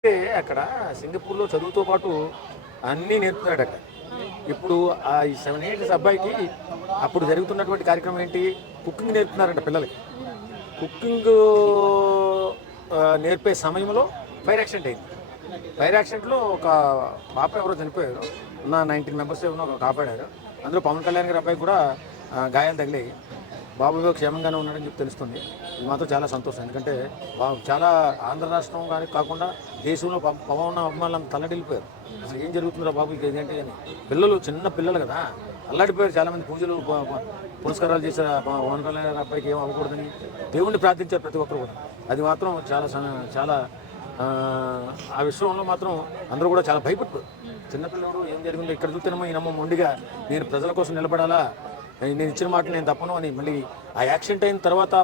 అంటే అక్కడ సింగపూర్లో చదువుతో పాటు అన్నీ నేర్పుతున్నాడు అక్కడ. ఇప్పుడు ఈ 7 8 అబ్బాయికి అప్పుడు జరుగుతున్నటువంటి కార్యక్రమం ఏంటి, కుకింగ్ నేర్పుతున్నారంట పిల్లలకి. కుకింగ్ నేర్పే సమయంలో ఫైర్ యాక్సిడెంట్ అయింది. ఫైర్ యాక్సిడెంట్లో ఒక పాప ఎవరో చనిపోయారు. ఉన్న 19 మెంబర్స్ ఏమో కాపాడారు. అందులో పవన్ కళ్యాణ్ గారి అబ్బాయి కూడా గాయాలు తగిలాయి. బాబు క్షేమంగానే ఉన్నాడని చెప్పి తెలుస్తుంది. ఇది మాత్రం చాలా సంతోషం. ఎందుకంటే బాబు చాలా ఆంధ్ర రాష్ట్రం కానీ కాకుండా దేశంలో పవన్ అభిమానులు తల్లడిల్లిపోయారు. అసలు ఏం జరుగుతుందో బాబు ఏంటంటే అని. పిల్లలు చిన్న పిల్లలు కదా, అల్లాడిపోయారు. చాలామంది పూజలు పురస్కారాలు చేశారు. పవన్ కళ్యాణ్ గారి అబ్బాయికి ఏం అవ్వకూడదని దేవుణ్ణి ప్రార్థించారు ప్రతి ఒక్కరు కూడా. అది మాత్రం చాలా చాలా ఆ విషయంలో మాత్రం అందరూ కూడా చాలా భయపడ్డారు. చిన్నపిల్లలు ఏం జరిగిందో ఇక్కడ చూస్తేనేమో ఈయనమ్మ మొండిగా నేను ప్రజల కోసం నిలబడాలా, నేను ఇచ్చిన మాట నేను తప్పను అని. మళ్ళీ ఆ యాక్సిడెంట్ అయిన తర్వాత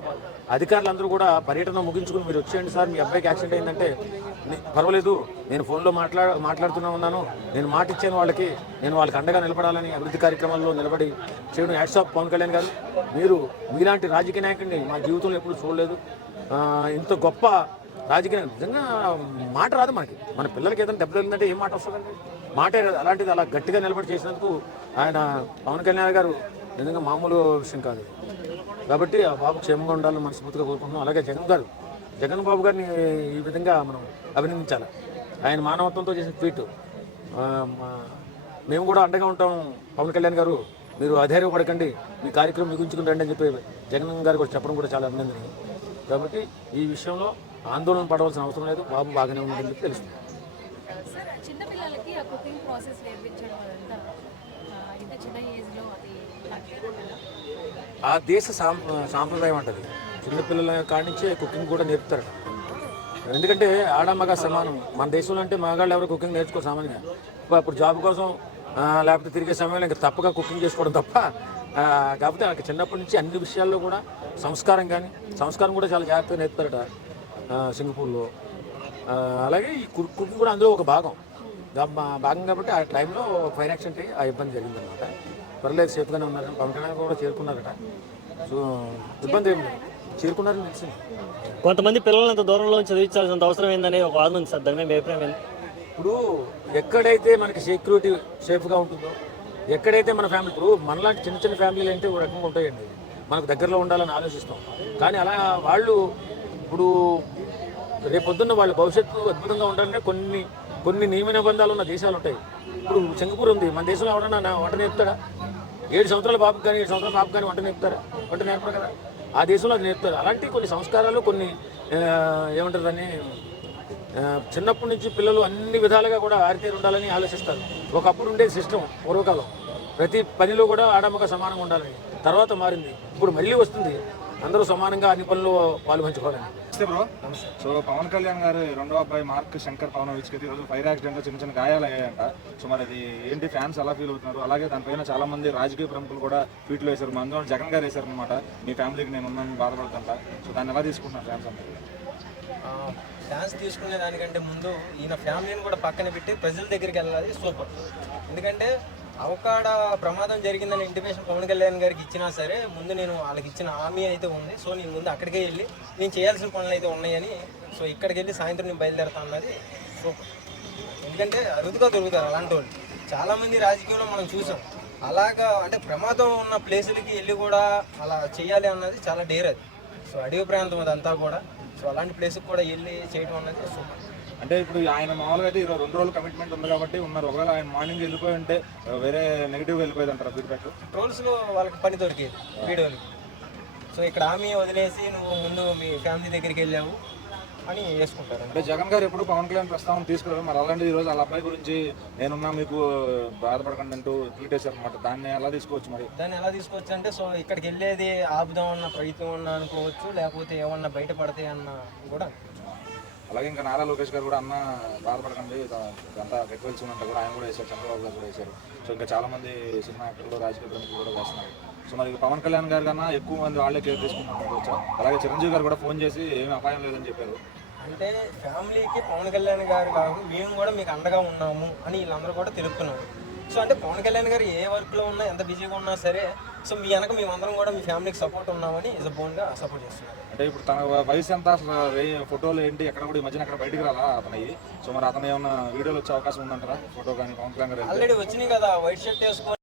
అధికారులందరూ కూడా పర్యటన ముగించుకుని మీరు వచ్చేయండి సార్, మీ అబ్బాయికి యాక్సిడెంట్ అయిందంటే పర్వాలేదు, నేను ఫోన్లో మాట్లాడుతూనే ఉన్నాను, నేను మాట ఇచ్చాను వాళ్ళకి, నేను వాళ్ళకి అండగా నిలబడాలని అభివృద్ధి కార్యక్రమాల్లో నిలబడి చేయడం. హ్యాట్స్ ఆఫ్ పవన్ కళ్యాణ్ గారు. మీరు మీలాంటి రాజకీయ నాయకుడిని మా జీవితంలో ఎప్పుడు చూడలేదు. ఇంత గొప్ప రాజకీయ నిజంగా మాట రాదు మనకి. మన పిల్లలకి ఏదైనా దెబ్బ తగిలిందంటే ఏం మాట వస్తుందండి, మాటే రాదు. అలాంటిది అలా గట్టిగా నిలబడి చేసినందుకు ఆయన పవన్ కళ్యాణ్ గారు నిజంగా మామూలు విషయం కాదు. కాబట్టి ఆ బాబు క్షేమంగా ఉండాలని మనస్ఫూర్తిగా కోరుకుంటున్నాం. అలాగే జగన్ బాబు గారిని ఈ విధంగా మనం అభినందించాలి. ఆయన మానవత్వంతో చేసిన ట్వీట్, మేము కూడా అండగా ఉంటాం పవన్ కళ్యాణ్ గారు, మీరు అధైర్యపడకండి, మీ కార్యక్రమం మిగుంచుకుని రండి అని చెప్పి జగన్ గారు కూడా చెప్పడం కూడా చాలా అభినందనీయం. కాబట్టి ఈ విషయంలో ఆందోళన పడవలసిన అవసరం లేదు. బాబు బాగానే ఉందని చెప్పి తెలుస్తుంది. ఆ దేశ సాంప్రదాయం అంటది. చిన్నపిల్లల కాడి నుంచే కుకింగ్ కూడా నేర్పుతారట. ఎందుకంటే ఆడమగ సమానం. మన దేశంలో అంటే మగాళ్ళు ఎవరు కుకింగ్ నేర్చుకో సామాన్యంగా. ఇప్పుడు జాబ్ కోసం లేకపోతే తిరిగే సమయంలో ఇంకా తప్పగా కుకింగ్ చేసుకోవడం తప్ప. కాకపోతే నాకు చిన్నప్పటి నుంచి అన్ని విషయాల్లో కూడా సంస్కారం కూడా చాలా జాగ్రత్తగా నేర్పుతారట సింగపూర్లో. అలాగే ఈ కుకింగ్ కూడా అందులో ఒక భాగం కాబట్టి ఆ టైంలో ఫైర్ యాక్సిడెంట్ అయ్యి ఆ ఇబ్బంది జరిగిందనమాట. పర్లేదు, సేఫ్గానే ఉన్నారు. పవన్ కళ్యాణ్ కూడా చేరుకున్నారట. సో ఇబ్బంది ఏమి లేదు, చేరుకున్నారని తెలిసింది. కొంతమంది పిల్లల్ని అంత దూరంలో చదివించాల్సినంత అవసరం ఏందని ఒక వాదన ఉంది సార్, దాని మీద అభిప్రాయం ఏంటి? ఇప్పుడు ఎక్కడైతే మనకి సెక్యూరిటీ సేఫ్గా ఉంటుందో, ఎక్కడైతే మన ఫ్యామిలీ, ఇప్పుడు మనలాంటి చిన్న చిన్న ఫ్యామిలీలు అంటే ఒక రకంగా ఉంటాయండి, మనకు దగ్గరలో ఉండాలని ఆలోచిస్తాం. కానీ అలా వాళ్ళు ఇప్పుడు రేపొద్దున్న వాళ్ళ భవిష్యత్తు అద్భుతంగా ఉండాలంటే కొన్ని నియమ నిబంధనలు ఉన్న దేశాలు ఉంటాయి. ఇప్పుడు సింగపూర్ ఉంది, మన దేశంలో ఎవడన్నా వంట నేర్పుతాడా? 7 సంవత్సరాల బాబు కానీ 7 సంవత్సరాల బాబు కానీ వంట నేర్పరు కదా. ఆ దేశంలో అది నేర్పుతారు. అలాంటి కొన్ని సంస్కారాలు, కొన్ని ఏమంటారు అని, చిన్నప్పటి నుంచి పిల్లలు అన్ని విధాలుగా కూడా ఆరితేరి ఉండాలని ఆలోచిస్తారు. ఒకప్పుడు ఉండే సిస్టమ్ పూర్వకాలం, ప్రతి పనిలో కూడా ఆడమగ సమానంగా ఉండాలని. తర్వాత మారింది, ఇప్పుడు మళ్ళీ వస్తుంది, అందరూ సమానంగా అన్ని పనులు పాల్పంచుకోవాలని. బ్రో, సో పవన్ కళ్యాణ్ గారు రెండో అబ్బాయి మార్క్ శంకర్ పవనోవిచ్కి ఈరోజు ఫైర్ యాక్సిడెంట్ చిన్న గాయాలు అయ్యాయంట. సో మరి అది ఏంటి, ఫ్యాన్స్ ఎలా ఫీల్ అవుతున్నారు? అలాగే దానిపైన చాలా మంది రాజకీయ ప్రముఖులు కూడా ట్వీట్లు వేశారు. అందులో జగన్ గారు వేశారు అనమాట, మీ ఫ్యామిలీకి నేను ఉన్నాను బాధపడుతుంటా. సో దాన్ని ఎలా తీసుకుంటున్నారు ఫ్యాన్స్ అంటే? ఫ్యాన్స్ తీసుకునే దానికంటే ముందు ఈయన ఫ్యామిలీని కూడా పక్కన పెట్టి ప్రజల దగ్గరికి వెళ్ళాలి. సూపర్. ఎందుకంటే అవకాడ ప్రమాదం జరిగిందని ఇంటిమేషన్ పవన్ కళ్యాణ్ గారికి ఇచ్చినా సరే, ముందు నేను వాళ్ళకి ఇచ్చిన హామీ అయితే ఉంది. సో నేను ముందు అక్కడికే వెళ్ళి నేను చేయాల్సిన పనులు అయితే ఉన్నాయని, సో ఇక్కడికి వెళ్ళి సాయంత్రం నేను బయలుదేరుతా అన్నది సూపర్. ఎందుకంటే అరుదుగా దొరుకుతారు అలాంటి వాళ్ళు. చాలామంది రాజకీయంలో మనం చూసాం, అలాగా అంటే ప్రమాదం ఉన్న ప్లేసులకి వెళ్ళి కూడా అలా చేయాలి అన్నది చాలా డేర్. అది సో అడవి ప్రాంతం అదంతా కూడా. సో అలాంటి ప్లేస్కి కూడా వెళ్ళి చేయడం అన్నది సూపర్. అంటే ఇప్పుడు ఆయన మామూలుగా అయితే 2 రోజులు కమిట్మెంట్ ఉంది కాబట్టి ఉన్నారు. ఒకవేళ ఆయన మార్నింగ్ వెళ్ళిపోయి ఉంటే వేరే నెగిటివ్ వెళ్ళిపోయేది అంటారు ఫీడ్బ్యాక్? ట్రోల్స్లో వాళ్ళకి పని దొరికేది వీడియోలు. సో ఇక్కడ హామీ వదిలేసి నువ్వు ముందు మీ ఫ్యామిలీ దగ్గరికి వెళ్ళావు అని వేసుకుంటారు. అంటే జగన్ గారు ఎప్పుడు పవన్ కళ్యాణ్ ప్రస్తావన తీసుకురారు. మరి అలాంటిది ఈరోజు వాళ్ళ అబ్బాయి గురించి నేనున్నా మీకు బాధపడకండి అంటూ ట్వీట్ చేశారు అనమాట. దాన్ని ఎలా తీసుకోవచ్చు? మరి దాన్ని ఎలా తీసుకోవచ్చు అంటే, సో ఇక్కడికి వెళ్ళేది ఆపుదామన్న ప్రయత్నం ఉన్నా అనుకోవచ్చు, లేకపోతే ఏమన్నా బయటపడతాయి అన్న కూడా. అలాగే ఇంకా నారా లోకేష్ గారు కూడా అన్న బాధపడకండి అంతా గట్టివలసి ఉన్నట్టు కూడా ఆయన కూడా వేశారు, చంద్రబాబు గారు కూడా వేశారు. సో ఇంకా చాలామంది సినిమా యాక్టర్లు, రాజకీయ ప్రముఖులు కూడా వేస్తున్నారు. సో మరి పవన్ కళ్యాణ్ గారి కన్నా ఎక్కువ మంది వాళ్ళే కేర్ తీసుకుంటున్నారు. అలాగే చిరంజీవి గారు కూడా ఫోన్ చేసి ఏమీ అపాయం లేదని చెప్పారు. అంటే ఫ్యామిలీకి పవన్ కళ్యాణ్ గారు కాదు, మేము కూడా మీకు అండగా ఉన్నాము అని వీళ్ళందరూ కూడా తెలుపుతున్నారు. సో అంటే పవన్ కళ్యాణ్ గారు ఏ వర్క్లో ఉన్నా ఎంత బిజీగా ఉన్నా సరే సో మీ వెనక మేమందరం కూడా మీ ఫ్యామిలీకి సపోర్ట్ ఉన్నామని ఇస్ బోన్గా సపోర్ట్ చేస్తున్నారు. అంటే ఇప్పుడు తన వయసు ఎంత, అసలు ఫోటోలు ఏంటి, ఎక్కడ కూడా ఈ మధ్యన అక్కడ బయటికి రాలా అతనికి. సో మరి అతను ఏమన్నా వీడియోలు వచ్చే అవకాశం ఉందంటారా? ఫోటో కానీ పవన్ కళ్యాణ్ గారు ఆల్రెడీ వచ్చినాయి కదా, వైట్ షర్ట్ వేసుకొని